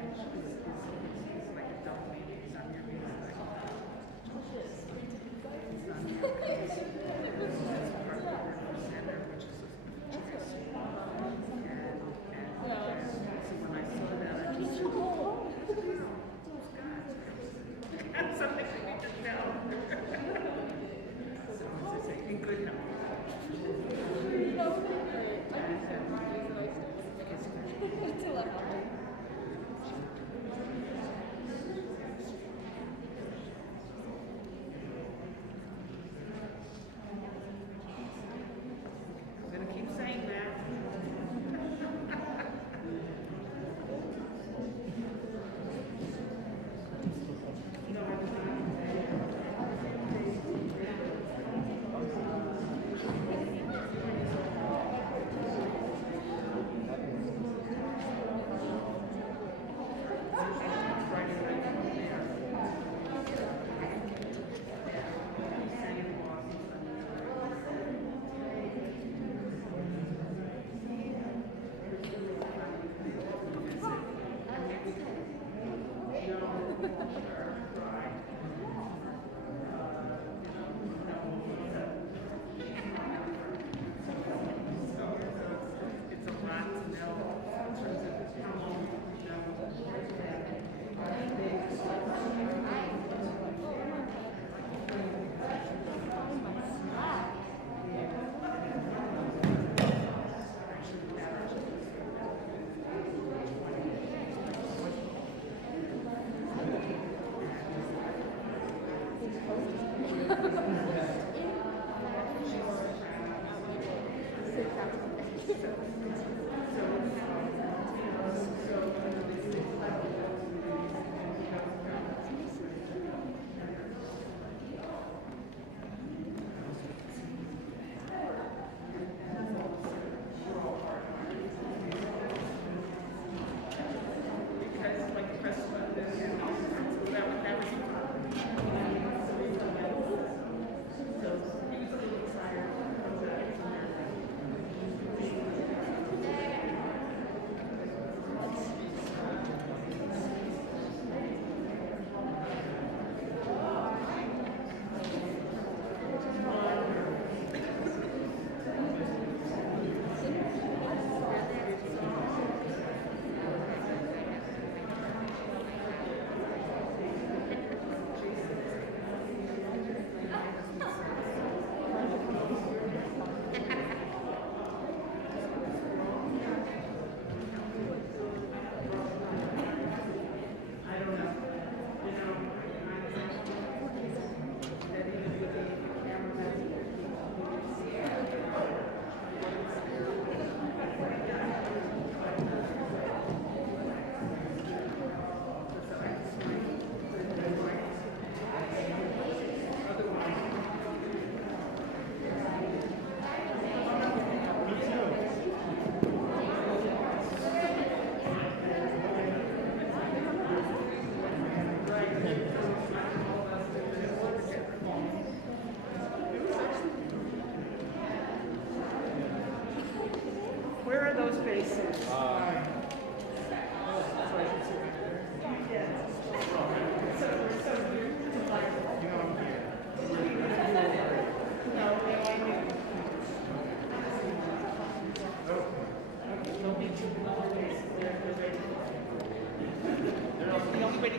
Which is like a double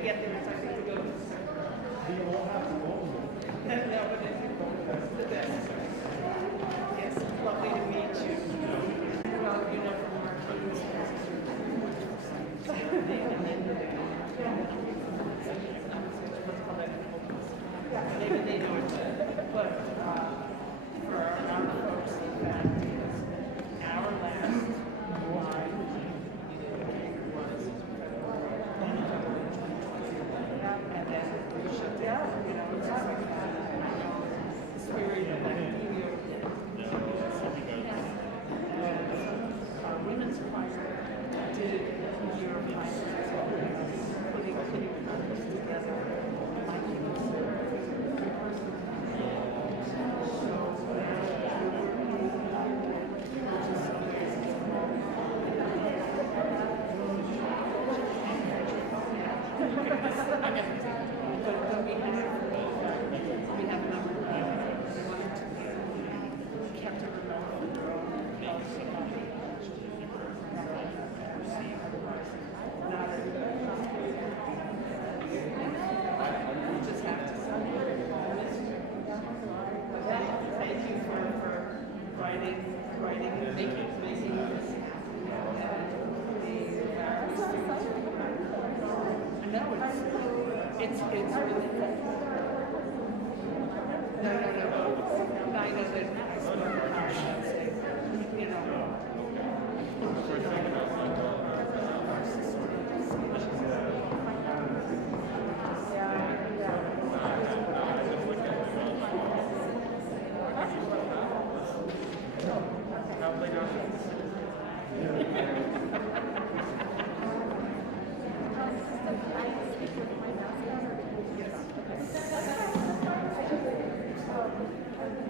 get there is I think to go to the circle. We all have to go. No, but it's the best. Yes, lovely to meet you. Well, you know from our meetings. Maybe they know it, but for our folks, that is our last live was and then we shut down. You know, it's just like that. The spirit of like New York did. Our women's choir did a year of my putting numbers together.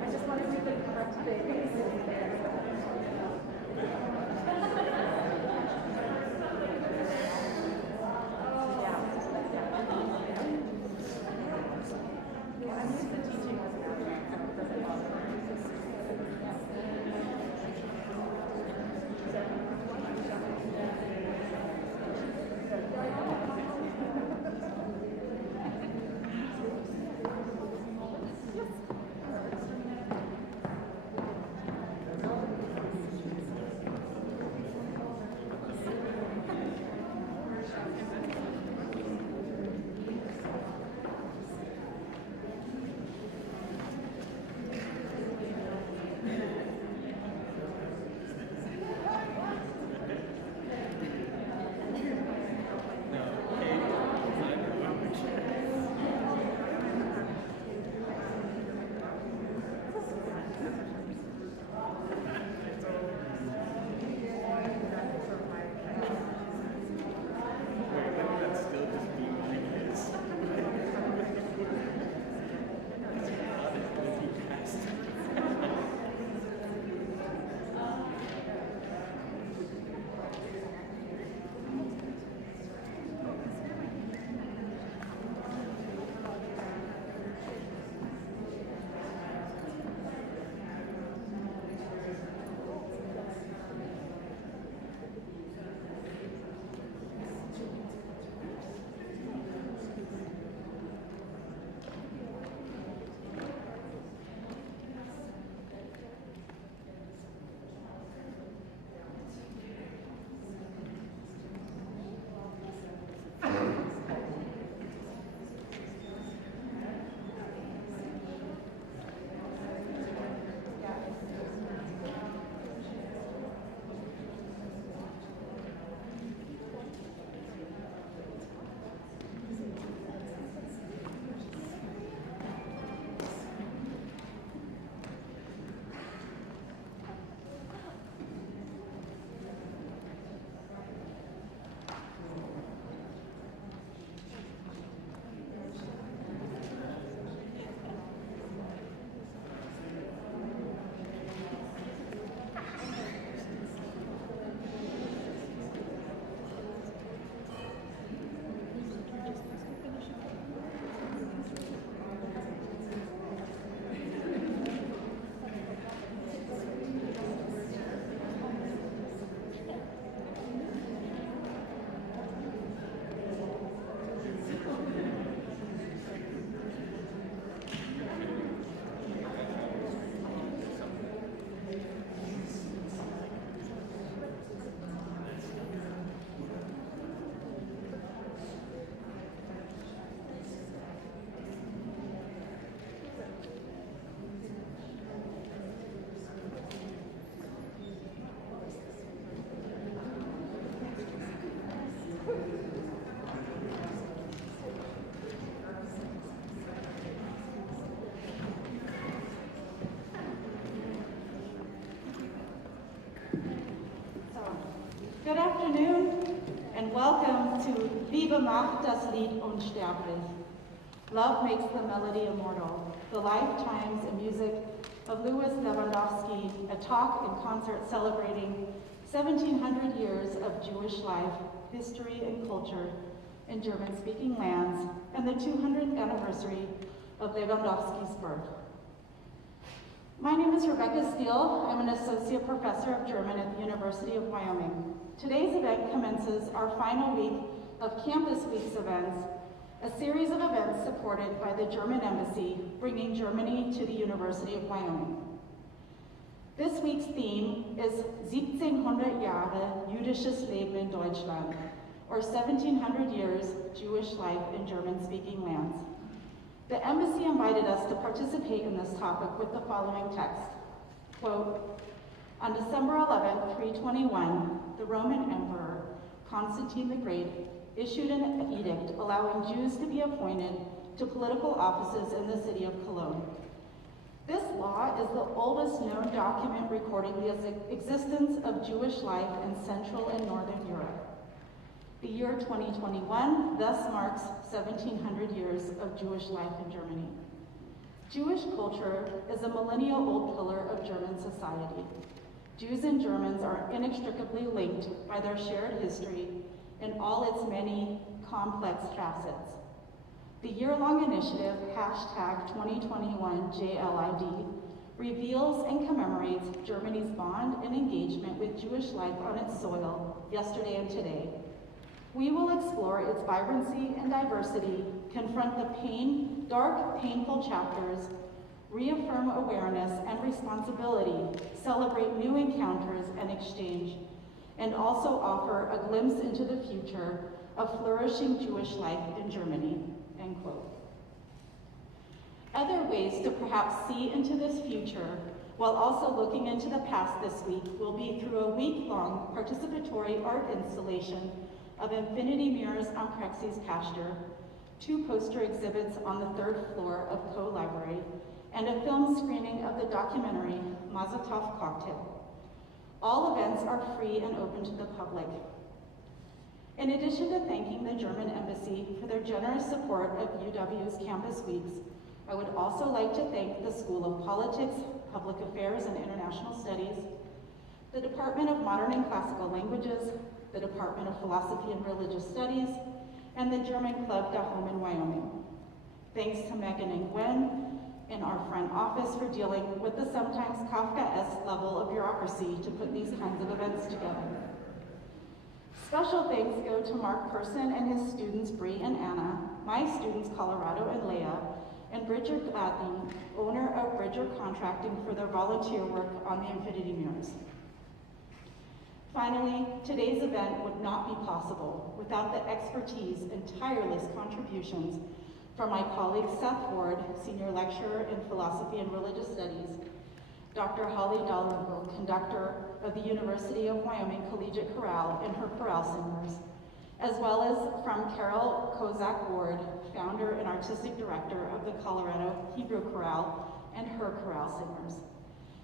I just want to see the Liebe macht das Lied unsterblich. Love makes the melody immortal. The lifetimes and music of Louis Lewandowski, a talk and concert celebrating 1,700 years of Jewish life, history, and culture in German-speaking lands, and the 200th anniversary of Lewandowski's birth. My name is Rebecca Steele. I'm an associate professor of German at the University of Wyoming. Today's event commences our final week of Campus Weeks events, a series of events supported by the German Embassy, bringing Germany to the University of Wyoming. This week's theme is 1700 Jahre jüdisches Leben in Deutschland, or 1700 years Jewish life in German-speaking lands. The Embassy invited us to participate in this topic with the following text. Quote, on December 11, 321, the Roman Emperor, Constantine the Great, issued an edict allowing Jews to be appointed to political offices in the city of Cologne. This law is the oldest known document recording the existence of Jewish life in Central and Northern Europe. The year 2021 thus marks 1,700 years of Jewish life in Germany. Jewish culture is a millennial-old pillar of German society. Jews and Germans are inextricably linked by their shared history in all its many complex facets. The year-long initiative, #2021JLID, reveals and commemorates Germany's bond and engagement with Jewish life on its soil, yesterday and today. We will explore its vibrancy and diversity, confront the dark, painful chapters, reaffirm awareness and responsibility, celebrate new encounters and exchange, and also offer a glimpse into the future of flourishing Jewish life in Germany, end quote. Other ways to perhaps see into this future while also looking into the past this week will be through a week-long participatory art installation of infinity mirrors on Prexy's pasture, 2 poster exhibits on the 3rd floor of Poe Library, and a film screening of the documentary Mazel Tov Cocktail. All events are free and open to the public. In addition to thanking the German Embassy for their generous support of UW's Campus Weeks, I would also like to thank the School of Politics, Public Affairs, and International Studies, the Department of Modern and Classical Languages, the Department of Philosophy and Religious Studies, and the German Club Da Home in Wyoming. Thanks to Megan and Gwen in our front office for dealing with the sometimes Kafkaesque level of bureaucracy to put these kinds of events together. Special thanks go to Mark Person and his students Bree and Anna, my students Colorado and Leah, and Bridger Gladney, owner of Bridger Contracting, for their volunteer work on the infinity mirrors. Finally, today's event would not be possible without the expertise and tireless contributions from my colleague Seth Ward, Senior Lecturer in Philosophy and Religious Studies, Dr. Holly Dalrymple, conductor of the University of Wyoming Collegiate Chorale and her chorale singers, as well as from Carol Kozak Ward, founder and artistic director of the Colorado Hebrew Chorale and her chorale singers.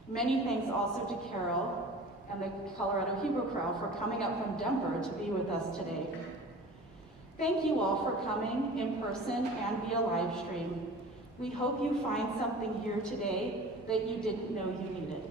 Many thanks also to Carol and the Colorado Hebrew Chorale for coming up from Denver to be with us today. Thank you all for coming in person and via live stream. We hope you find something here today that you didn't know you needed.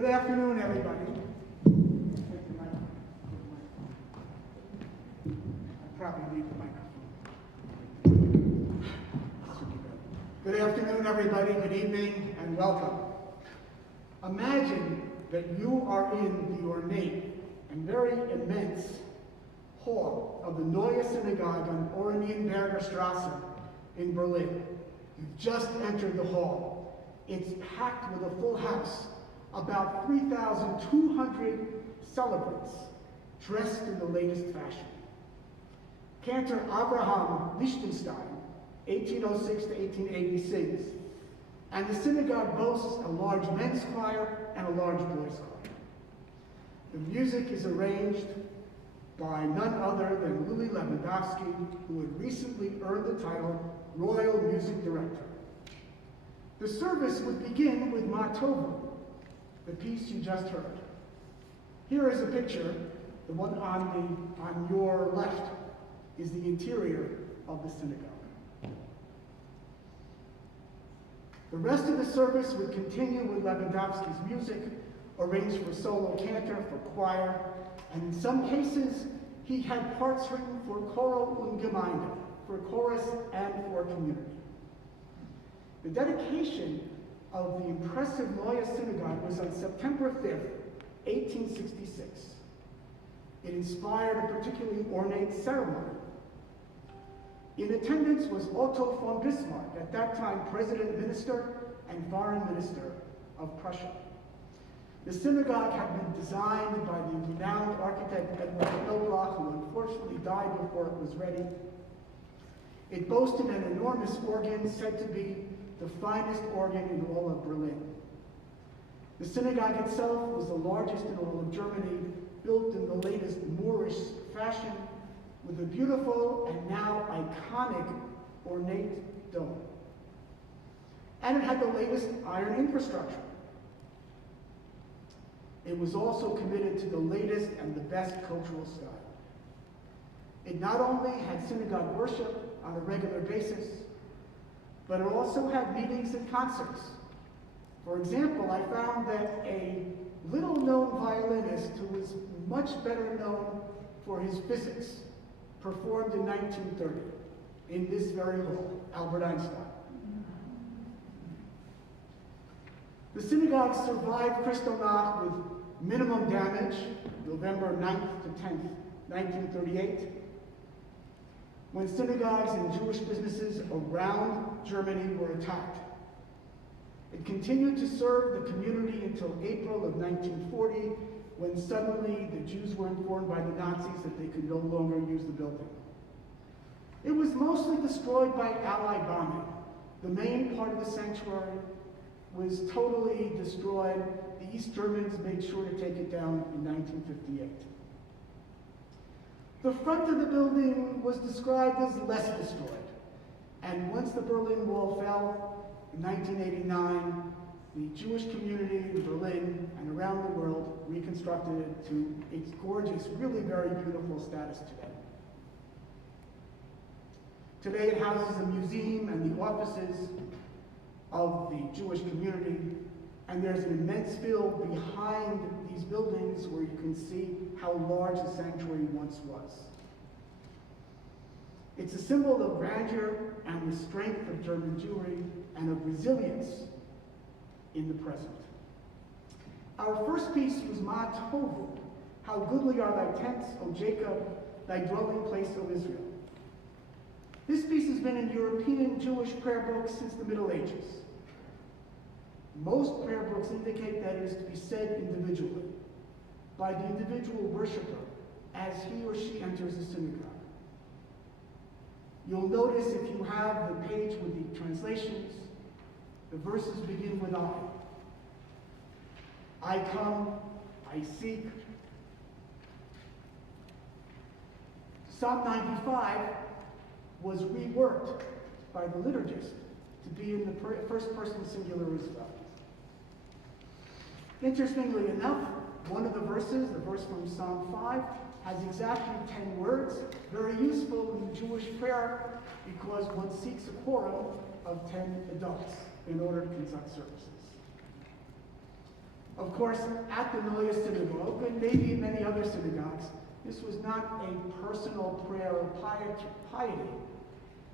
Good afternoon, everybody. I probably need the microphone. Good afternoon, everybody. Good evening, and welcome. Imagine that you are in the ornate and very immense hall of the Neue Synagogue on Oranienberger Strasse in Berlin. You've just entered the hall. It's packed with a full house, about 3,200 celebrants dressed in the latest fashion. Cantor Abraham Lichtenstein, 1806 to 1880, sings, and the synagogue boasts a large men's choir and a large boys' choir. The music is arranged by none other than Louis Lewandowski, who had recently earned the title Royal Music Director. The service would begin with Macht, the piece you just heard. Here is a picture. The one on your left is the interior of the synagogue. The rest of the service would continue with Lewandowski's music, arranged for solo cantor, for choir, and in some cases, he had parts written for Chorale und Gemeinde, for chorus and for community. The dedication of the impressive Neue Synagogue was on September 5th, 1866. It inspired a particularly ornate ceremony. In attendance was Otto von Bismarck, at that time President Minister and Foreign Minister of Prussia. The synagogue had been designed by the renowned architect Edward Knoblauch, who unfortunately died before it was ready. It boasted an enormous organ said to be the finest organ in all of Berlin. The synagogue itself was the largest in all of Germany, built in the latest Moorish fashion, with a beautiful and now iconic ornate dome. And it had the latest iron infrastructure. It was also committed to the latest and the best cultural style. It not only had synagogue worship on a regular basis, but it also had meetings and concerts. For example, I found that a little-known violinist who was much better known for his physics performed in 1930 in this very hall, Albert Einstein. The synagogue survived Kristallnacht with minimum damage, November 9th to 10th, 1938, when synagogues and Jewish businesses around Germany were attacked. It continued to serve the community until April of 1940, when suddenly the Jews were informed by the Nazis that they could no longer use the building. It was mostly destroyed by Allied bombing. The main part of the sanctuary was totally destroyed. The East Germans made sure to take it down in 1958. The front of the building was described as less destroyed. And once the Berlin Wall fell in 1989, the Jewish community in Berlin and around the world reconstructed it to its gorgeous, really very beautiful status today. Today it houses a museum and the offices of the Jewish community, and there's an immense field behind these buildings where you can see how large the sanctuary once was. It's a symbol of grandeur and the strength of German Jewry and of resilience in the present. Our first piece was Ma Tovu, how goodly are thy tents, O Jacob, thy dwelling place, O Israel. This piece has been in European Jewish prayer books since the Middle Ages. Most prayer books indicate that it is to be said individually, by the individual worshiper as he or she enters the synagogue. You'll notice if you have the page with the translations, the verses begin with I. I come, I seek. Psalm 95 was reworked by the liturgist to be in the first person singular as well. Interestingly enough, one of the verses, the verse from Psalm 5, has exactly 10 words, very useful in Jewish prayer because one seeks a quorum of 10 adults in order to conduct services. Of course, at the Noya Synagogue, and maybe many other synagogues, this was not a personal prayer or piety,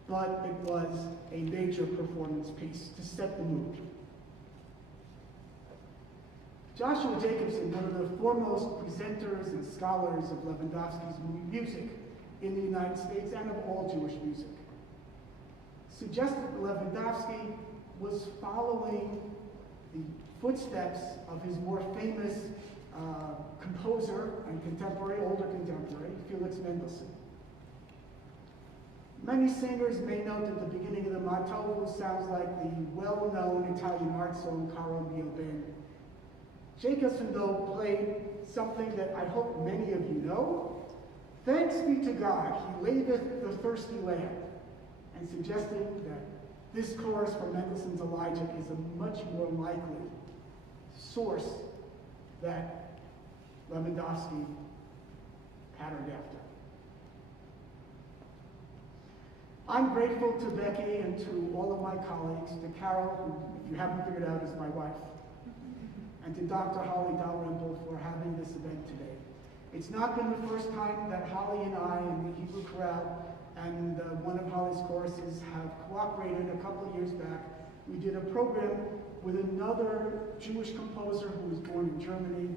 but it was a major performance piece to set the mood. Joshua Jacobson, one of the foremost presenters and scholars of Lewandowski's music in the United States and of all Jewish music, suggested that Lewandowski was following the footsteps of his more famous composer and older contemporary, Felix Mendelssohn. Many singers may note that the beginning of the motto sounds like the well-known Italian art song Caro mio bene. Jacobson, though, played something that I hope many of you know. Thanks be to God, he laveth the thirsty land, and suggesting that this chorus from Mendelssohn's Elijah is a much more likely source that Lewandowski patterned after. I'm grateful to Becky and to all of my colleagues, to Carol, who, if you haven't figured out, is my wife, and to Dr. Holly Dalrymple for having this event today. It's not been the first time that Holly and I and the Hebrew Chorale and one of Holly's choruses have cooperated. A couple of years back, we did a program with another Jewish composer who was born in Germany,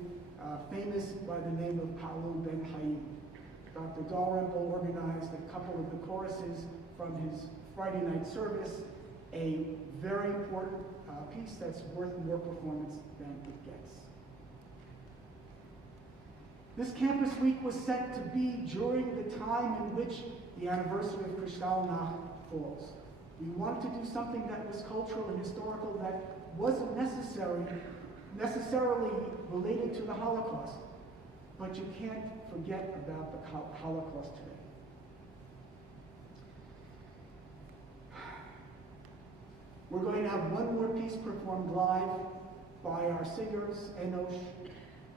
famous by the name of Paul Ben Haim. Dr. Dalrymple organized a couple of the choruses from his Friday night service, a very important piece that's worth more performance than it gets. This campus week was set to be during the time in which the anniversary of Kristallnacht falls. We wanted to do something that was cultural and historical that wasn't necessarily related to the Holocaust, but you can't forget about the Holocaust today. We're going to have one more piece performed live by our singers, Enosh.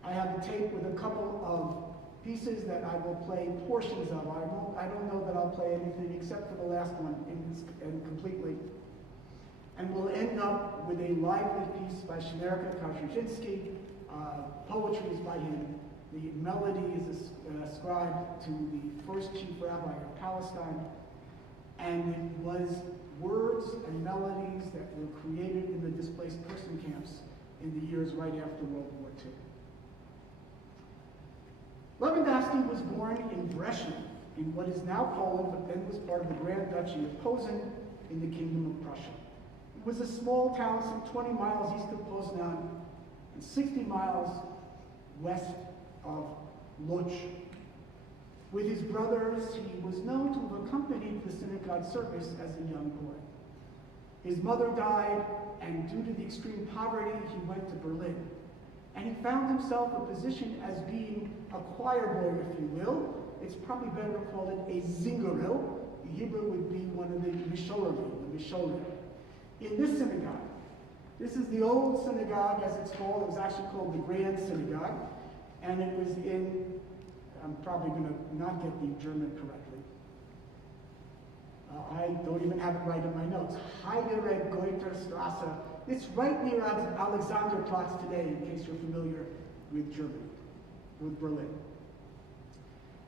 I have a tape with a couple of pieces that I will play portions of. I don't know that I'll play anything except for the last one and completely. And we'll end up with a lively piece by Shenarka Kaczynski. Poetry is by him. The melody is ascribed to the first chief rabbi of Palestine. And it was words and melodies that were created in the displaced person camps in the years right after World War II. Lewandowski was born in Brescia, in what is now Poland, but then was part of the Grand Duchy of Posen in the Kingdom of Prussia. It was a small town some 20 miles east of Poznan and 60 miles west of Lodz. With his brothers, he was known to have accompanied the synagogue service as a young boy. His mother died, and due to the extreme poverty, he went to Berlin. And he found himself a position as being a choir boy, if you will. It's probably better to call it a zingeril. The Hebrew would be one of the mishorim, the mishorim. In this synagogue, this is the old synagogue, as it's called. It was actually called the Grand Synagogue. And it was in, I'm probably going to not get the German correctly. I don't even have it right in my notes. Heiderer Goether Strasse. It's right near Alexanderplatz today, in case you're familiar with Germany, with Berlin.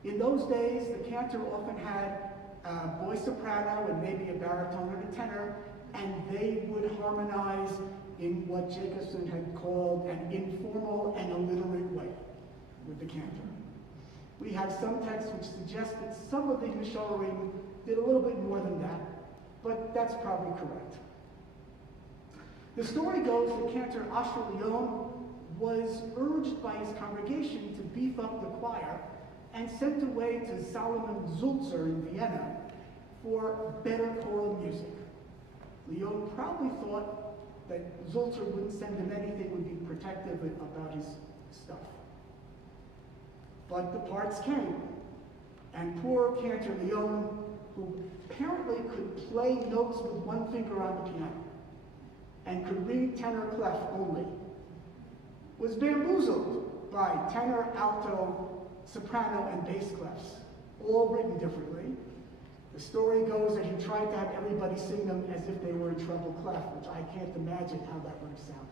In those days, the cantor often had a boy soprano and maybe a baritone and a tenor, and they would harmonize in what Jacobson had called an informal and illiterate way with the cantor. We have some texts which suggest that some of the Mishorim did a little bit more than that, but that's probably correct. The story goes that cantor Asher Leon was urged by his congregation to beef up the choir and sent away to Solomon Zulzer in Vienna for better choral music. Leon probably thought that Zulzer wouldn't send him anything would be protective about his stuff. But the parts came, and poor cantor Leon, who apparently could play notes with one finger on the piano and could read tenor clef only, was bamboozled by tenor, alto, soprano, and bass clefs, all written differently. The story goes that he tried to have everybody sing them as if they were in treble clef, which I can't imagine how that would have sounded.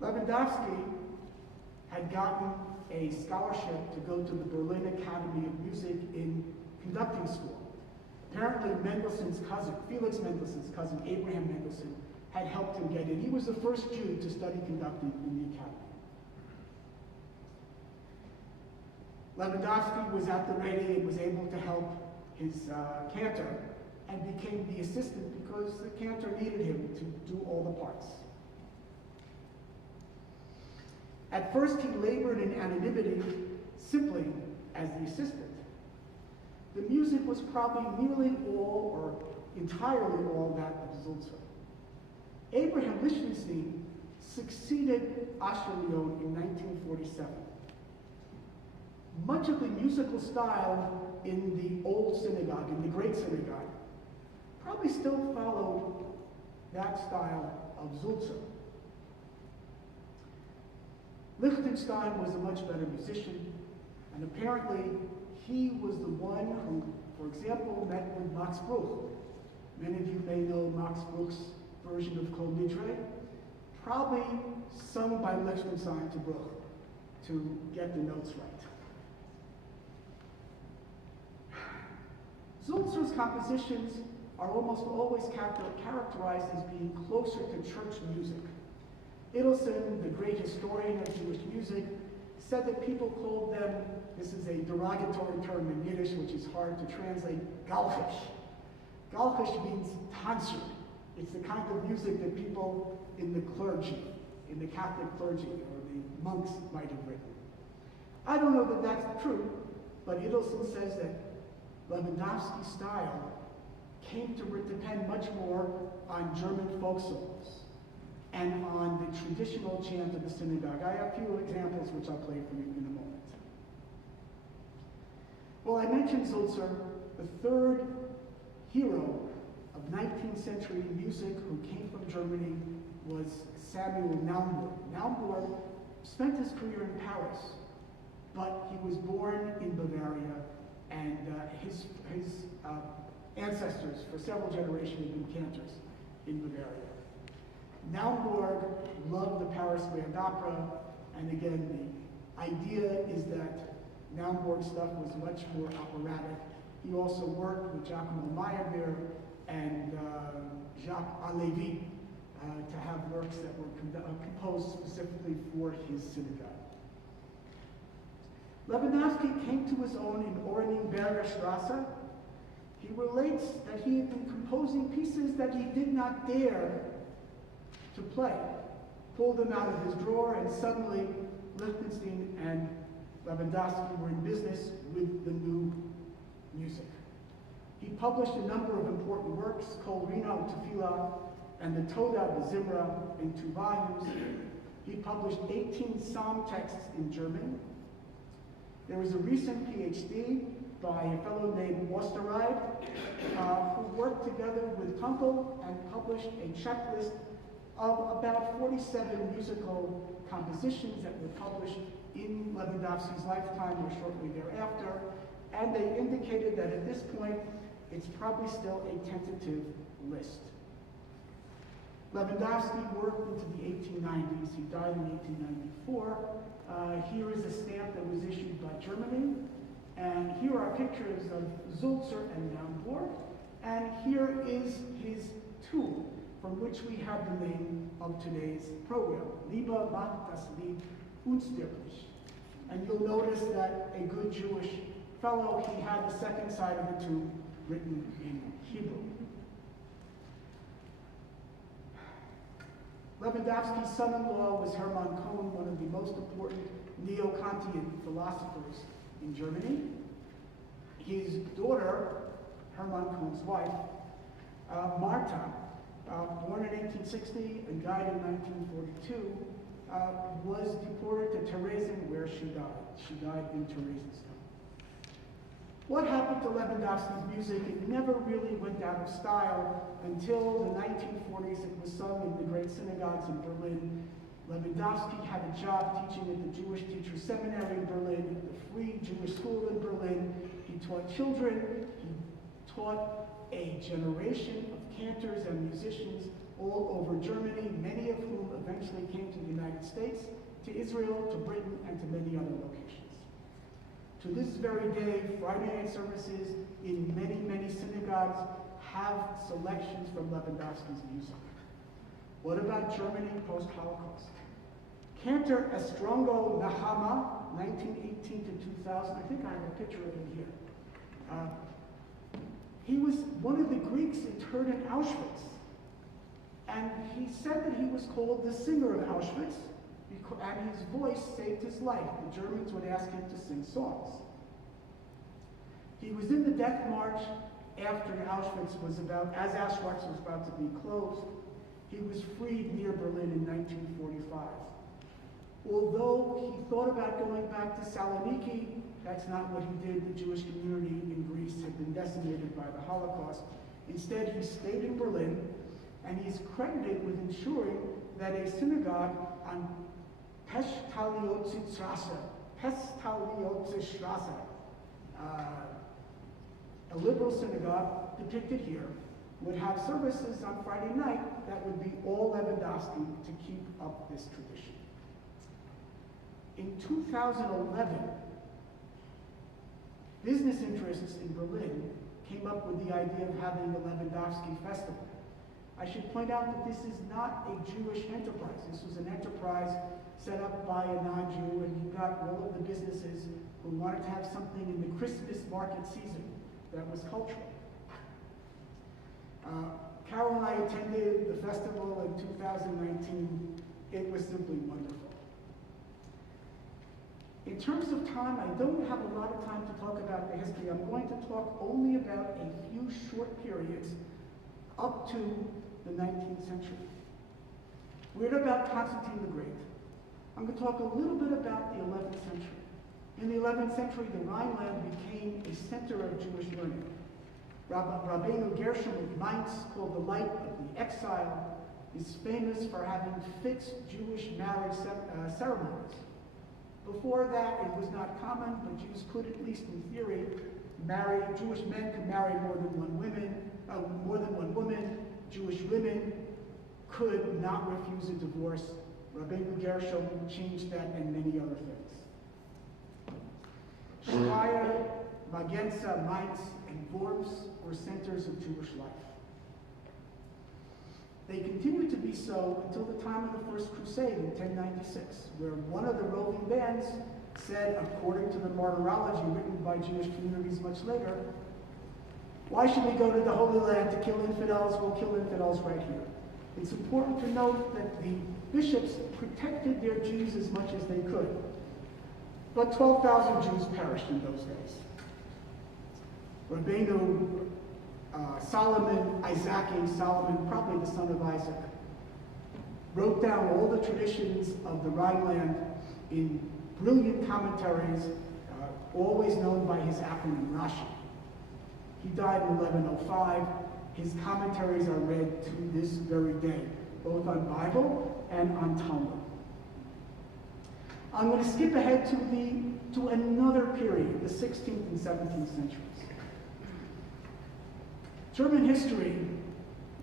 Lewandowski had gotten a scholarship to go to the Berlin Academy of Music in conducting school. Apparently Mendelssohn's cousin, Felix Mendelssohn's cousin, Abraham Mendelssohn, had helped him get in. He was the first Jew to study conducting in the academy. Lewandowski was at the ready and was able to help his cantor and became the assistant because the cantor needed him to do all the parts. At first, he labored in anonymity simply as the assistant. The music was probably nearly all or entirely all that of Sulzer. Abraham Lichtenstein succeeded Asher Leon in 1947. Much of the musical style in the old synagogue, in the great synagogue, probably still followed that style of Sulzer. Lichtenstein was a much better musician, and apparently he was the one who, for example, met with Max Bruch. Many of you may know Max Bruch's version of Kol Nidre, probably sung by Lichtenstein to Bruch to get the notes right. Sulzer's compositions are almost always characterized as being closer to church music. Idelson, the great historian of Jewish music, said that people called them, this is a derogatory term in Yiddish which is hard to translate, galchish. Galchish means tanzer. It's the kind of music that people in the clergy, in the Catholic clergy, or the monks might have written. I don't know that that's true, but Idelson says that Lewandowski's style came to depend much more on German folk songs and on the traditional chant of the synagogue. I have a few examples which I'll play for you in a moment. Well, I mentioned Sulzer, the third hero of 19th century music who came from Germany was Samuel Naumburg. Naumburg spent his career in Paris, but he was born in Bavaria, and his ancestors for several generations had been cantors in Bavaria. Naumburg loved the Paris Grand Opera, and again, the idea is that Naumburg's stuff was much more operatic. He also worked with Giacomo Meyerbeer and Jacques Alevi to have works that were composed specifically for his synagogue. Lewandowski came to his own in Oranienberger Strasse. He relates that he had been composing pieces that he did not dare to play, pulled them out of his drawer, and suddenly Lichtenstein and Lewandowski were in business with the new music. He published a number of important works, Kol Rino Tefillah and the Toda B'Zimra in 2 volumes. He published 18 psalm texts in German. There was a recent PhD by a fellow named Osterreid who worked together with Kunkel and published a checklist of about 47 musical compositions that were published in Lewandowski's lifetime or shortly thereafter, and they indicated that at this point, it's probably still a tentative list. Lewandowski worked into the 1890s. He died in 1894. Here is a stamp that was issued by Germany, and here are pictures of Sulzer and Naumburg, and here is his tomb, from which we have the name of today's program, Liebe, macht, unsterblich. And you'll notice that a good Jewish fellow, he had the second side of the tomb written in Hebrew. Lewandowski's son-in-law was Hermann Cohn, one of the most important neo-Kantian philosophers in Germany. His daughter, Hermann Cohn's wife, Martha, born in 1860 and died in 1942, was deported to Theresen, where she died. She died in Theresienstadt. What happened to Lewandowski's music? It never really went out of style until the 1940s. It was sung in the great synagogues in Berlin. Lewandowski had a job teaching at the Jewish Teachers Seminary in Berlin, the Free Jewish School in Berlin. He taught children. He taught a generation of cantors and musicians all over Germany, many of whom eventually came to the United States, to Israel, to Britain, and to many other locations. To this very day, Friday night services in many, many synagogues have selections from Lewandowski's music. What about Germany post-Holocaust? Cantor Estrongo Nahama, 1918 to 2000. I think I have a picture of him here. He was one of the Greeks interned in Auschwitz. And he said that he was called the singer of Auschwitz, and his voice saved his life. The Germans would ask him to sing songs. He was in the death march after Auschwitz was about to be closed. He was freed near Berlin in 1945. Although he thought about going back to Saloniki, that's not what he did. The Jewish community in Greece had been decimated by the Holocaust. Instead, he stayed in Berlin, and he's credited with ensuring that a synagogue on Pestalozzi-Strasse, a liberal synagogue depicted here, would have services on Friday night that would be all Lewandowski to keep up this tradition. In 2011, business interests in Berlin came up with the idea of having a Lewandowski festival. I should point out that this is not a Jewish enterprise. This was an enterprise set up by a non-Jew, and you got all of the businesses who wanted to have something in the Christmas market season that was cultural. Carol and I attended the festival in 2019. It was simply wonderful. In terms of time, I don't have a lot of time to talk about the history. I'm going to talk only about a few short periods up to the 19th century. We read about Constantine the Great. I'm going to talk a little bit about the 11th century. In the 11th century, the Rhineland became a center of Jewish learning. Rabbeinu Gershom of Mainz, called the Light of the Exile, is famous for having fixed Jewish marriage ceremonies. Before that, it was not common, but Jews could, at least in theory, marry. Jewish men could marry more than one woman. Jewish women could not refuse a divorce. Rabbeinu Gershom changed that and many other things. Speyer, Magenza, Mainz, and Worms were centers of Jewish life. They continued to be so until the time of the First Crusade in 1096, where one of the roving bands said, according to the martyrology written by Jewish communities much later, why should we go to the Holy Land to kill infidels? We'll kill infidels right here. It's important to note that the bishops protected their Jews as much as they could. But 12,000 Jews perished in those days. Rabbeinu Solomon, probably the son of Isaac, wrote down all the traditions of the Rhineland in brilliant commentaries, always known by his acronym Rashi. He died in 1105. His commentaries are read to this very day, both on Bible and on Talmud. I'm going to skip ahead to another period, the 16th and 17th centuries. German history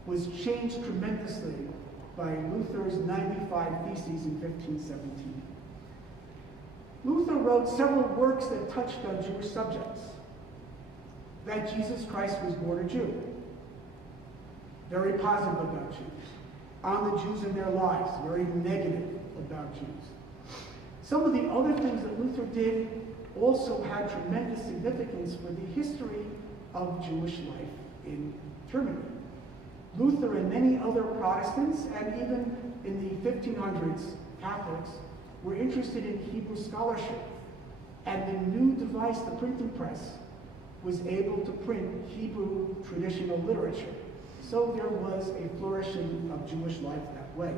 was changed tremendously by Luther's 95 Theses in 1517. Luther wrote several works that touched on Jewish subjects. That Jesus Christ was born a Jew. Very positive about Jews. On the Jews in their lives, very negative about Jews. Some of the other things that Luther did also had tremendous significance for the history of Jewish life in Germany. Luther and many other Protestants, and even in the 1500s, Catholics, were interested in Hebrew scholarship. And the new device, the printing press, was able to print Hebrew traditional literature. So there was a flourishing of Jewish life that way.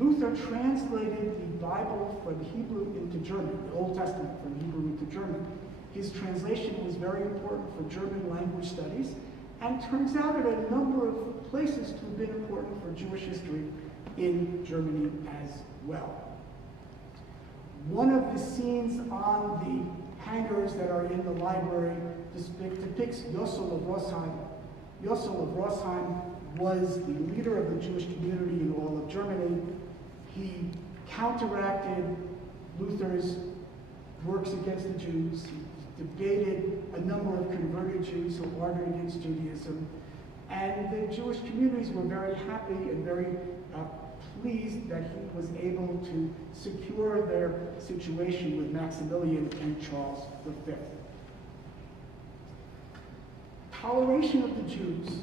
Luther translated the Bible from Hebrew into German, the Old Testament from Hebrew into German. His translation was very important for German language studies, and turns out at a number of places to have been important for Jewish history in Germany as well. One of the scenes on the hangars that are in the library depicts Yossel of Rosheim, Yossel of Rossheim was the leader of the Jewish community in all of Germany. He counteracted Luther's works against the Jews. He debated a number of converted Jews who argued against Judaism. And the Jewish communities were very happy and very pleased that he was able to secure their situation with Maximilian and Charles V. Toleration of the Jews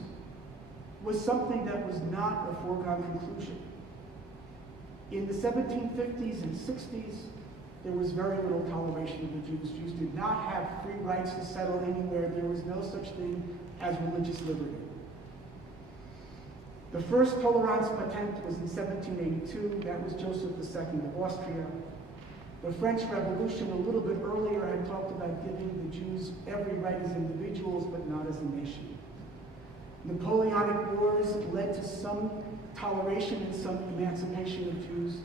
was something that was not a foregone conclusion. In the 1750s and 60s, there was very little toleration of the Jews. Jews did not have free rights to settle anywhere. There was no such thing as religious liberty. The first tolerance patent was in 1782. That was Joseph II of Austria. The French Revolution, a little bit earlier, had talked about giving the Jews every right as individuals, but not as a nation. Napoleonic Wars led to some toleration and some emancipation of Jews.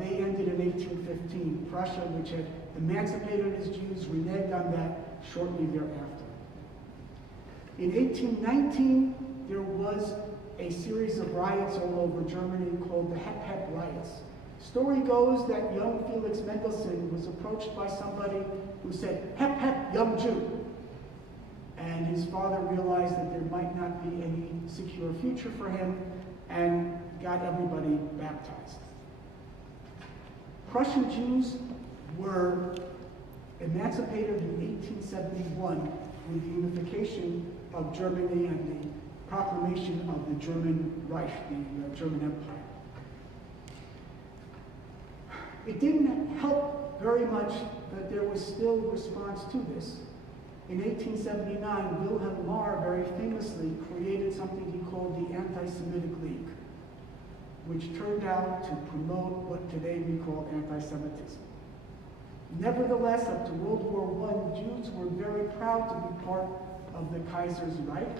They ended in 1815. Prussia, which had emancipated its Jews, reneged on that shortly thereafter. In 1819, there was a series of riots all over Germany called the Hep Riots. Story goes that young Felix Mendelssohn was approached by somebody who said, "Hep, hep, young Jew." And his father realized that there might not be any secure future for him and got everybody baptized. Prussian Jews were emancipated in 1871 with the unification of Germany and the proclamation of the German Reich, the German Empire. It didn't help very much that there was still response to this. In 1879, Wilhelm Marr very famously created something he called the Anti-Semitic League, which turned out to promote what today we call anti-Semitism. Nevertheless, up to World War I, Jews were very proud to be part of the Kaiser's Reich.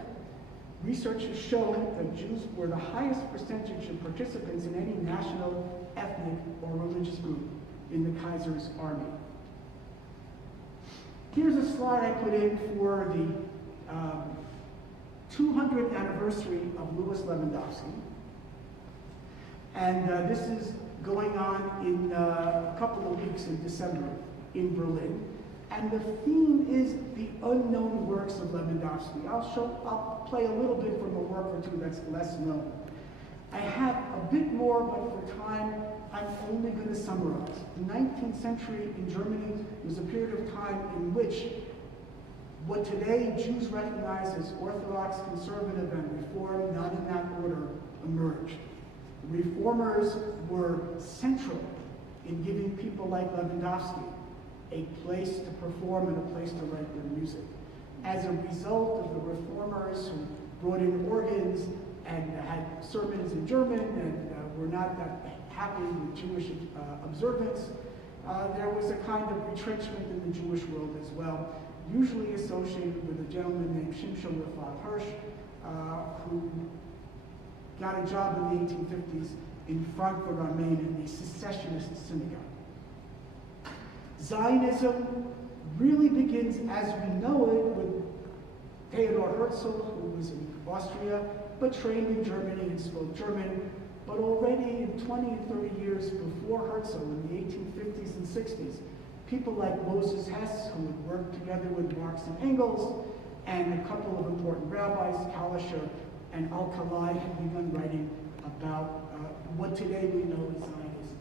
Research has shown that Jews were the highest percentage of participants in any national, ethnic, or religious group in the Kaiser's army. Here's a slide I put in for the 200th anniversary of Louis Lewandowski. And this is going on in a couple of weeks in December in Berlin. And the theme is the unknown works of Lewandowski. I'll play a little bit from a work or two that's less known. I have a bit more, but for time, I'm only going to summarize. The 19th century in Germany was a period of time in which what today Jews recognize as Orthodox, conservative, and Reform, not in that order, emerged. The Reformers were central in giving people like Lewandowski a place to perform and a place to write their music. As a result of the Reformers who brought in organs and had sermons in German and were not that happy with Jewish observance, there was a kind of retrenchment in the Jewish world as well, usually associated with a gentleman named Shimshon Raphael Hirsch, who got a job in the 1850s in Frankfurt am Main in the secessionist synagogue. Zionism really begins as we know it with Theodor Herzl, who was in Austria, but trained in Germany and spoke German. But already in 20 and 30 years before Herzl, in the 1850s and 60s, people like Moses Hess, who had worked together with Marx and Engels, and a couple of important rabbis, Kalischer and Al-Khalai, had begun writing about what today we know as Zionism.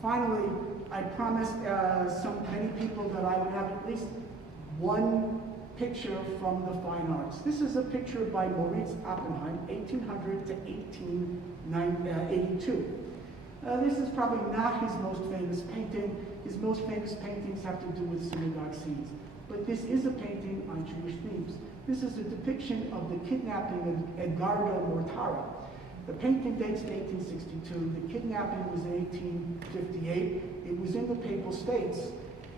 Finally, I promised many people that I would have at least one picture from the fine arts. This is a picture by Moritz Oppenheim, 1800 to 1882. This is probably not his most famous painting. His most famous paintings have to do with synagogue scenes. But this is a painting on Jewish themes. This is a depiction of the kidnapping of Edgardo Mortara. The painting dates in 1862. The kidnapping was in 1858. It was in the Papal States.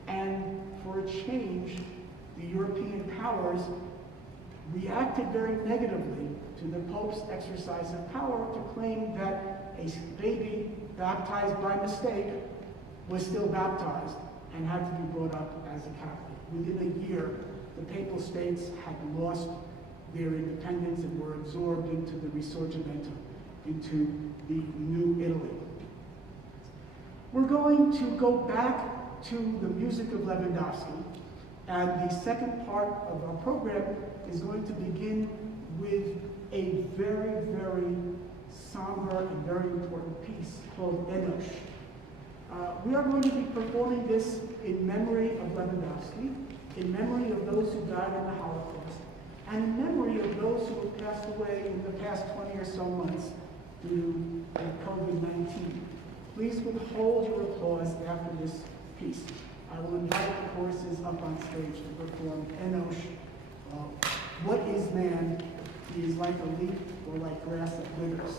And for a change, the European powers reacted very negatively to the Pope's exercise of power to claim that a baby baptized by mistake was still baptized and had to be brought up as a Catholic. Within a year, the Papal States had lost their independence and were absorbed into the Risorgimento, into the New Italy. We're going to go back to the music of Lewandowski, and the second part of our program is going to begin with a very, very somber and very important piece called Enosh. We are going to be performing this in memory of Lewandowski, in memory of those who died in the Holocaust, and in memory of those who have passed away in the past 20 or so months due to COVID-19. Please withhold your applause after this piece. I will invite the choruses up on stage to perform Enosh. What is man? He is like a leaf or like grass that withers.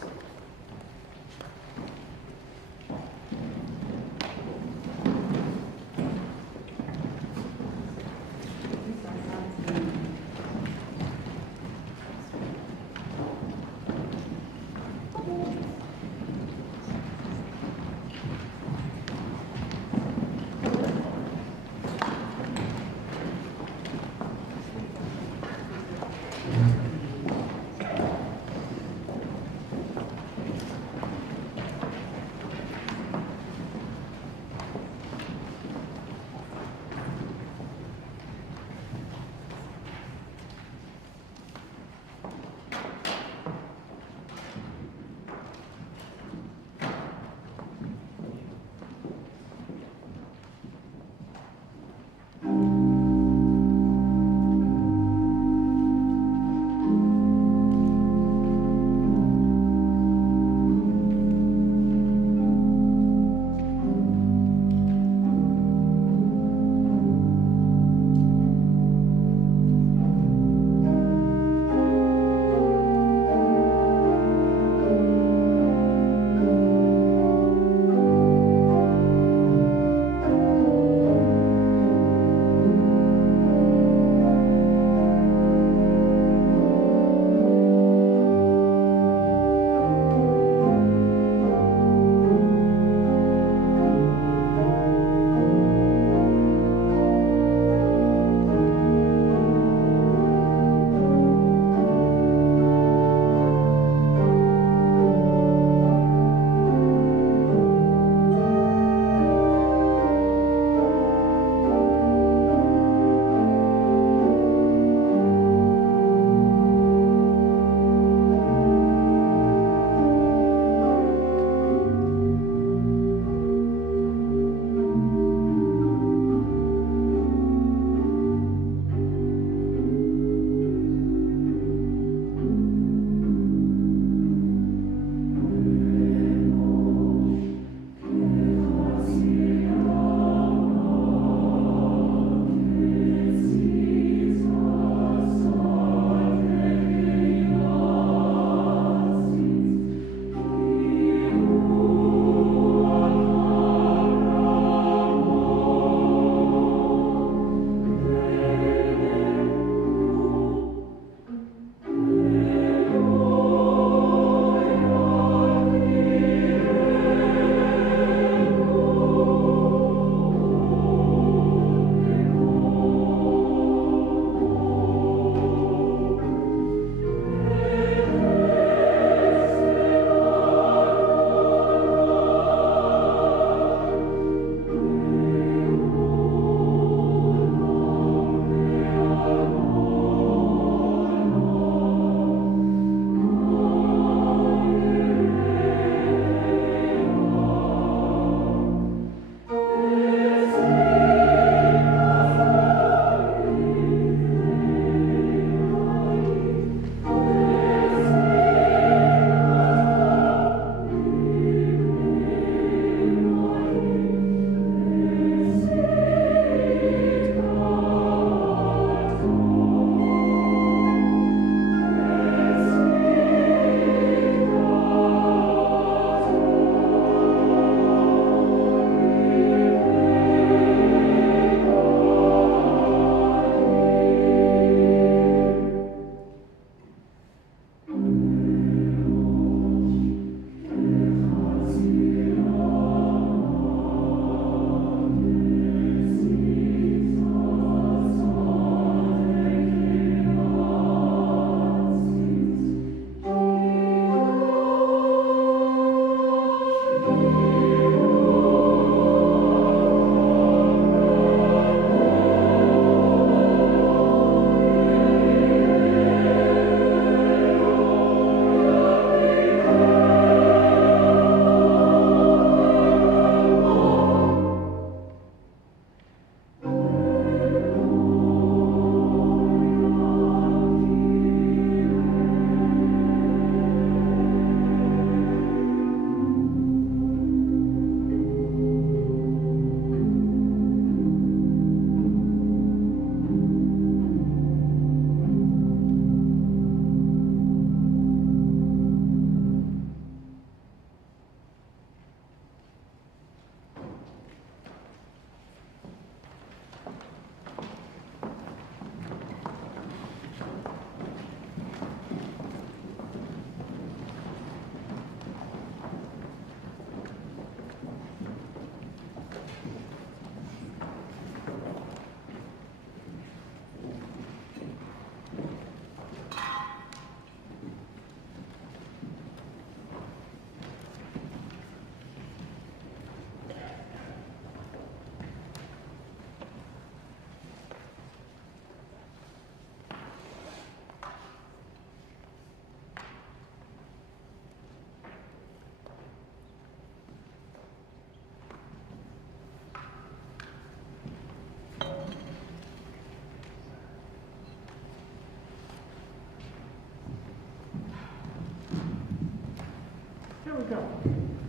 we go.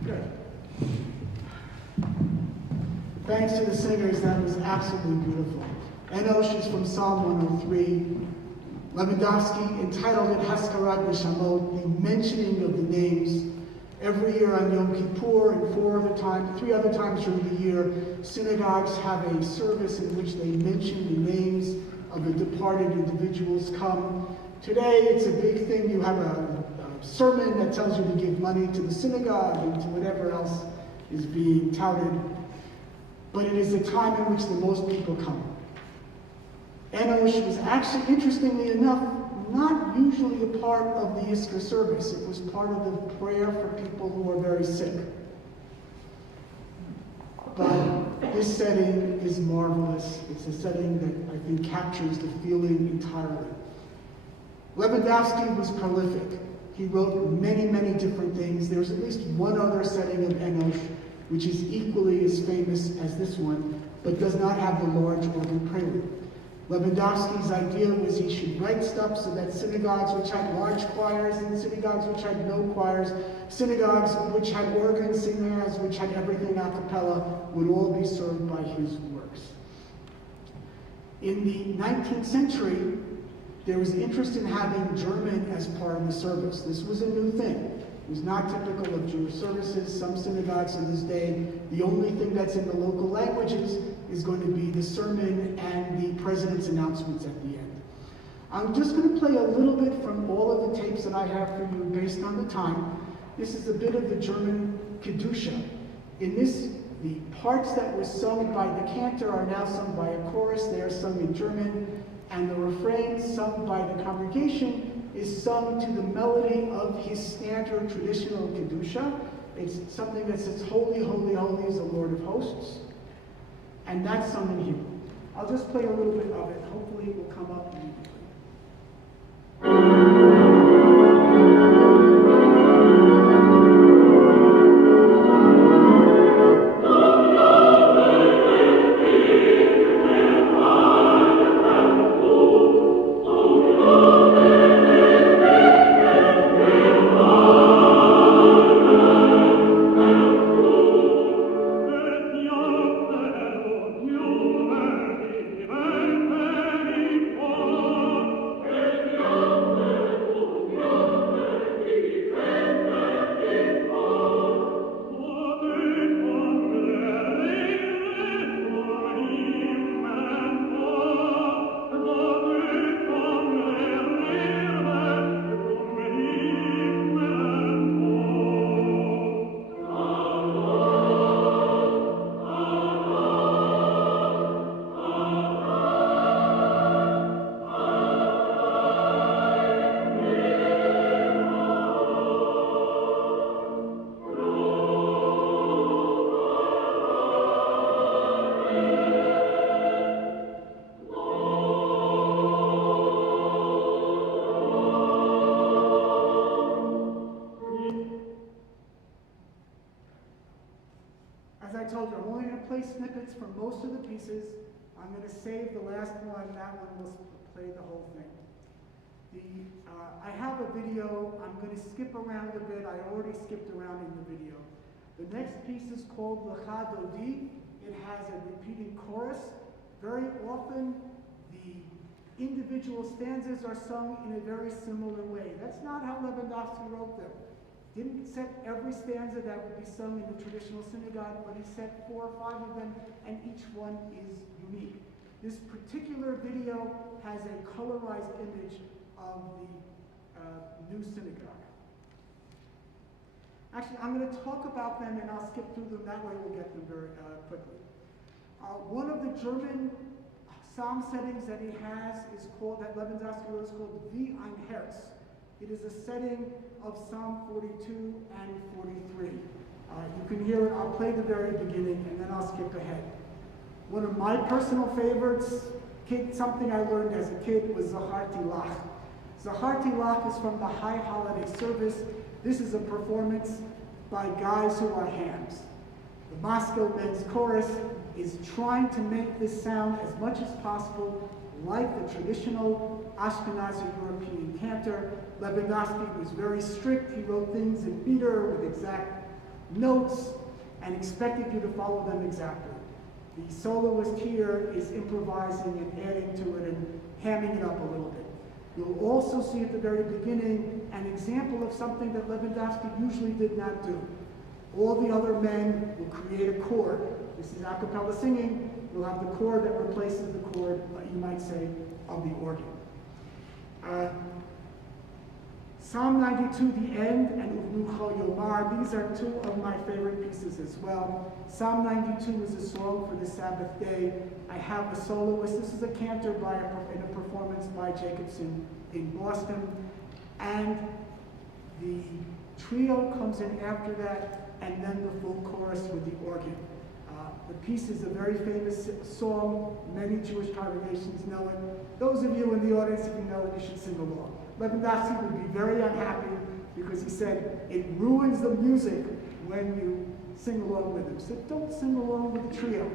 Good. Thanks to the singers, that was absolutely beautiful. Enosh is from Psalm 103. Lewandowski entitled it Haskarat Neshamot, the mentioning of the names. Every year on Yom Kippur and 3 other times during the year, synagogues have a service in which they mention the names of the departed individuals come. Today, it's a big thing. You have a sermon that tells you to give money to the synagogue and to whatever else is being touted. But it is a time in which the most people come. Enosh was actually, interestingly enough, not usually a part of the Yizkor service. It was part of the prayer for people who are very sick. But this setting is marvelous. It's a setting that I think captures the feeling entirely. Lewandowski was prolific. He wrote many, many different things. There's at least one other setting of Enosh which is equally as famous as this one, but does not have the large organ prelude. Lewandowski's idea was he should write stuff so that synagogues which had large choirs and synagogues which had no choirs, synagogues which had organ singers, which had everything a cappella, would all be served by his works. In the 19th century, there was interest in having German as part of the service. This was a new thing. It was not typical of Jewish services. Some synagogues in this day, the only thing that's in the local languages is going to be the sermon and the president's announcements at the end. I'm just going to play a little bit from all of the tapes that I have for you based on the time. This is a bit of the German Kedusha. In this, the parts that were sung by the cantor are now sung by a chorus. They are sung in German, and the refrain sung by the congregation is sung to the melody of his standard traditional Kedusha. It's something that says, "Holy, holy, holy is the Lord of hosts." And that's sung in Hebrew. I'll just play a little bit of it. Hopefully it will come up immediately. Snippets from most of the pieces. I'm going to save the last one. That one will play the whole thing. I have a video. I'm going to skip around a bit. I already skipped around in the video. The next piece is called Lecha Dodi. It has a repeating chorus. Very often, the individual stanzas are sung in a very similar way. That's not how Lewandowski wrote them. Didn't set every stanza that would be sung in the traditional synagogue, but he set 4 or 5 of them, and each one is unique. This particular video has a colorized image of the new synagogue. Actually, I'm going to talk about them, and I'll skip through them. That way we'll get them very quickly. One of the German psalm settings that he has is called, that Lewandowski wrote, is called Wie ein Herz. It is a setting of Psalm 42 and 43. You can hear it. I'll play the very beginning, and then I'll skip ahead. One of my personal favorites, something I learned as a kid, was Zacharti Lach. Zacharti Lach is from the High Holiday Service. This is a performance by guys who are hams. The Moscow Men's Chorus is trying to make this sound as much as possible Like the traditional Ashkenazi European cantor, Lewandowski was very strict. He wrote things in meter with exact notes and expected you to follow them exactly. The soloist here is improvising and adding to it and hamming it up a little bit. You'll also see at the very beginning an example of something that Lewandowski usually did not do. All the other men will create a chord. This is a cappella singing. You'll have the chord that replaces the chord, you might say, of the organ. Psalm 92, the end, and Uvnucho Yomar, these are two of my favorite pieces as well. Psalm 92 is a song for the Sabbath day. I have a soloist. This is a cantor in a performance by Jacobson in Boston. And the trio comes in after that, and then the full chorus with the organ. The piece is a very famous song. Many Jewish congregations know it. Those of you in the audience, if you know it, you should sing along. Lewandowski would be very unhappy because he said it ruins the music when you sing along with him. So don't sing along with the trio.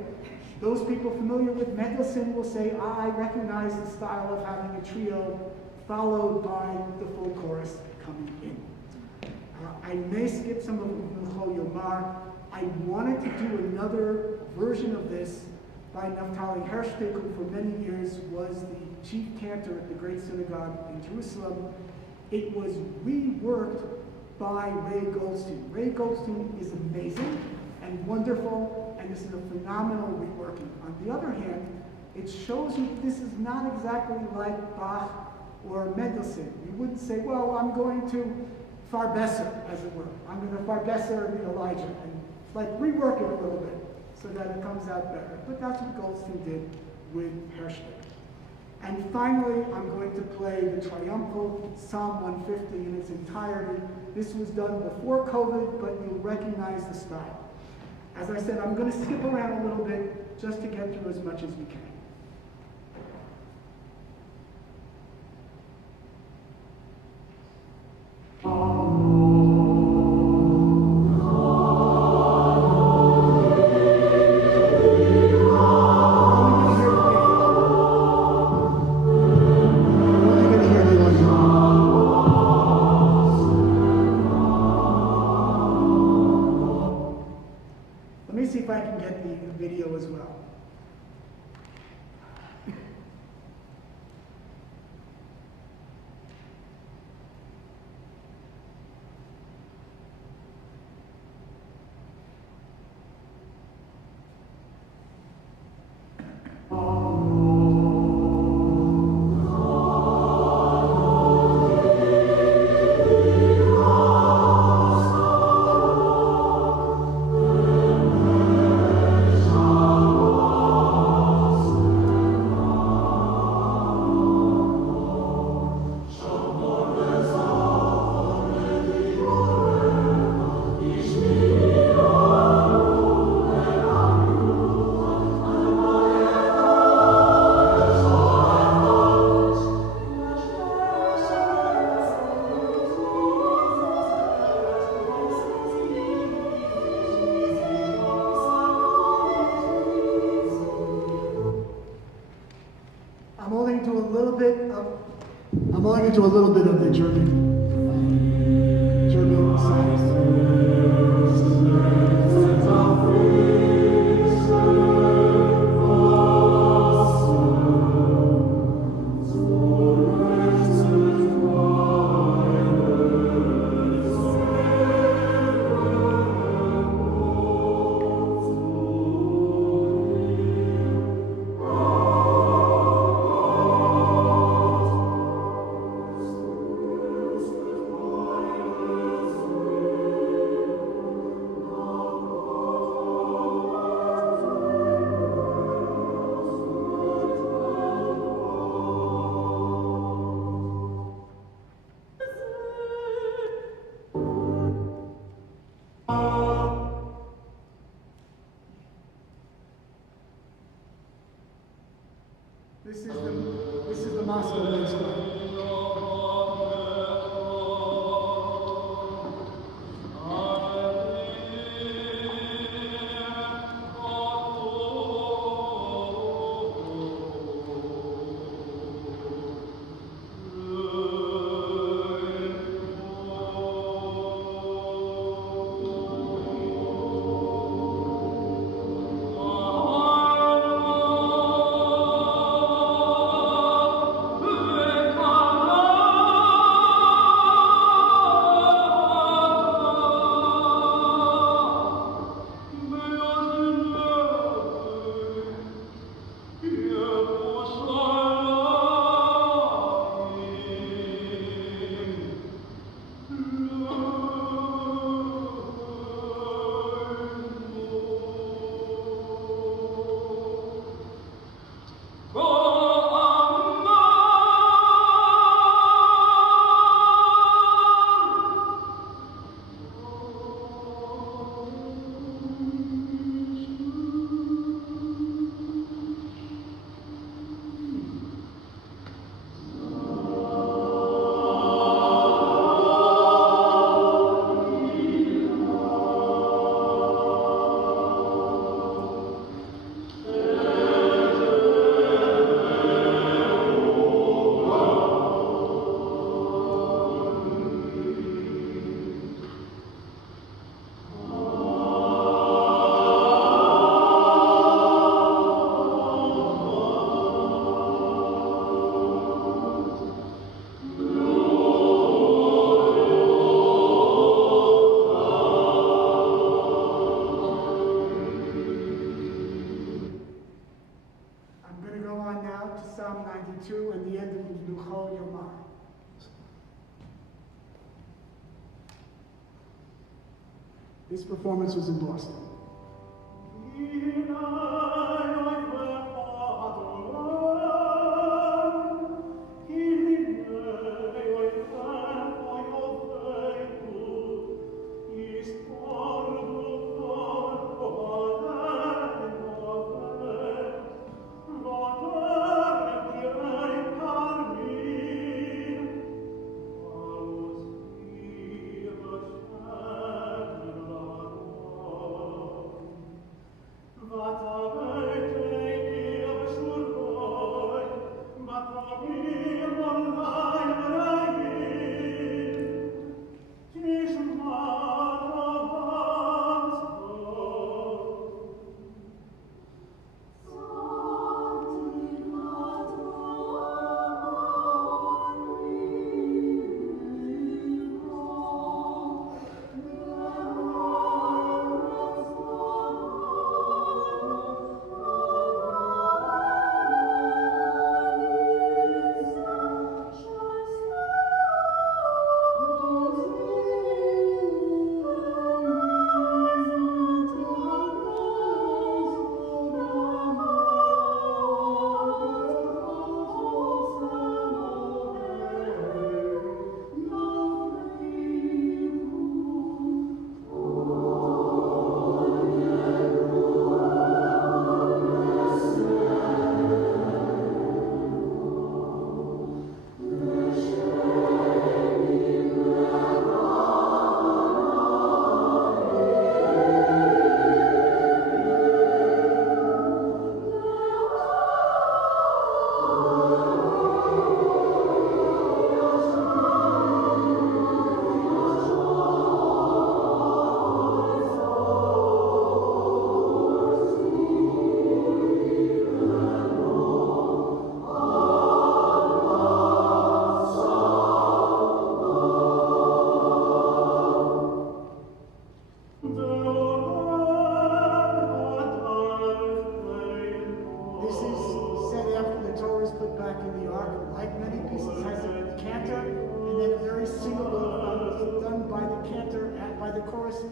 Those people familiar with Mendelssohn will say, I recognize the style of having a trio followed by the full chorus coming in. I may skip some of Uvnucho Yomar. I wanted to do another version of this by Naftali Hershtik, who for many years was the chief cantor at the Great Synagogue in Jerusalem. It was reworked by Ray Goldstein. Ray Goldstein is amazing and wonderful, and this is a phenomenal reworking. On the other hand, it shows you that this is not exactly like Bach or Mendelssohn. You wouldn't say, well, I'm going to Farbesser, as it were. I'm going to Farbesser the Elijah, and like rework it a little bit so that it comes out better. But that's what Goldstein did with Hershtik. And finally, I'm going to play the triumphal Psalm 150 in its entirety. This was done before COVID, but you'll recognize the style. As I said, I'm going to skip around a little bit just to get through as much as we can. If I can get the video as well. I'm only going to do a little bit of the German songs. This is the Moscow Men's Club. This performance was in Boston.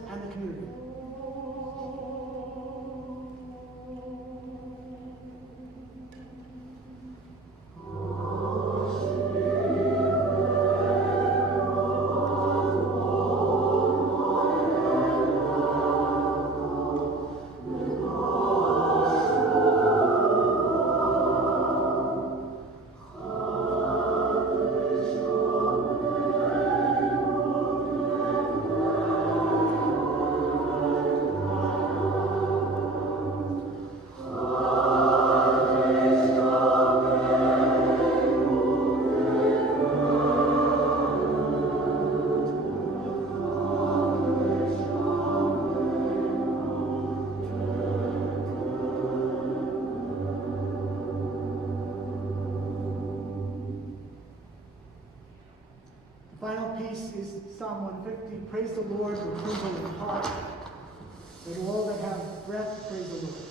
And the community. Final piece is Psalm 150, Praise the Lord with humble in heart. Let all that have breath praise the Lord.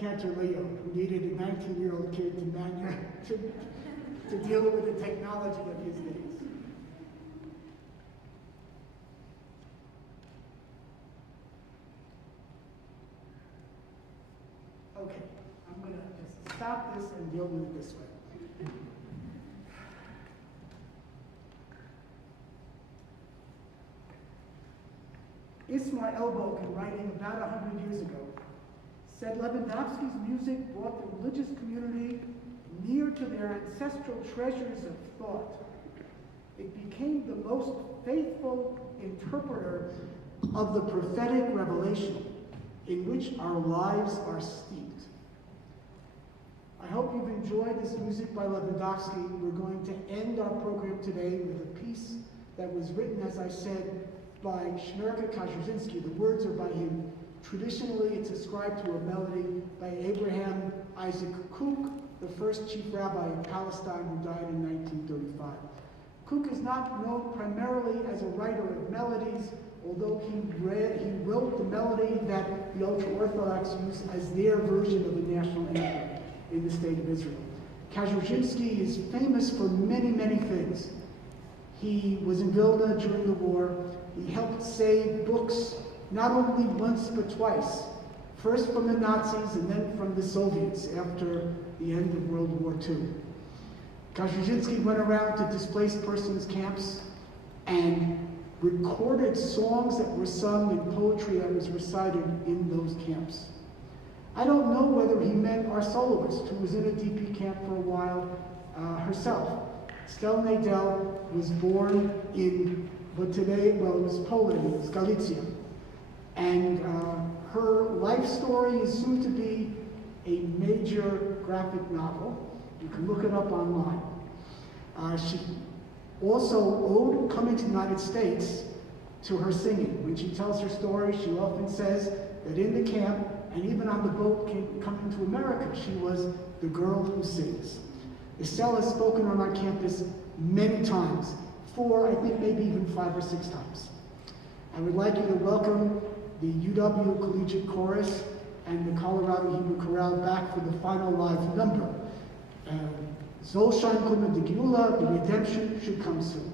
Cantor Leo, who needed a 19-year-old kid to deal with the technology of his days. Okay, I'm going to just stop this and deal with it this way. Ismail Bogan, writing about 100 years ago, said Lewandowski's music brought the religious community near to their ancestral treasures of thought. It became the most faithful interpreter of the prophetic revelation in which our lives are steeped. I hope you've enjoyed this music by Lewandowski. We're going to end our program today with a piece that was written, as I said, by Shmerka Kaczynski. The words are by him. Traditionally, it's ascribed to a melody by Abraham Isaac Kook, the first chief rabbi in Palestine who died in 1935. Kook is not known primarily as a writer of melodies, although he wrote the melody that the ultra-Orthodox use as their version of the national anthem in the state of Israel. Kaczynski is famous for many, many things. He was in Vilna during the war. He helped save books, not only once but twice, first from the Nazis and then from the Soviets after the end of World War II. Kaczynski went around to displaced persons camps and recorded songs that were sung and poetry that was recited in those camps. I don't know whether he met our soloist, who was in a DP camp for a while herself. Stel Nadel was born in what today, well, it was Poland, it was Galicia. And her life story is soon to be a major graphic novel. You can look it up online. She also owed coming to the United States to her singing. When she tells her story, she often says that in the camp, and even on the boat coming to America, she was the girl who sings. Estelle has spoken on our campus many times, 4, I think maybe even 5 or 6 times. I would like you to welcome the UW Collegiate Chorus and the Colorado Hebrew Chorale back for the final live number. Zol Shain Kumen de Geula, the redemption should come soon.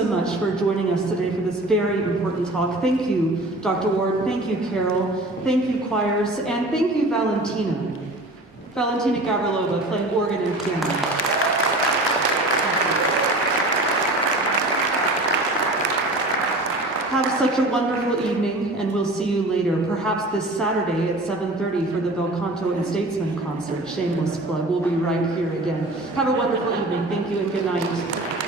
so much for joining us today for this very important talk. Thank you, Dr. Ward. Thank you, Carol. Thank you, choirs. And thank you, Valentina. Valentina Gavrilova, playing organ and piano. Have such a wonderful evening, and we'll see you later, perhaps this Saturday at 7:30 for the Bel Canto and Statesman concert. Shameless plug. We'll be right here again. Have a wonderful evening. Thank you and good night.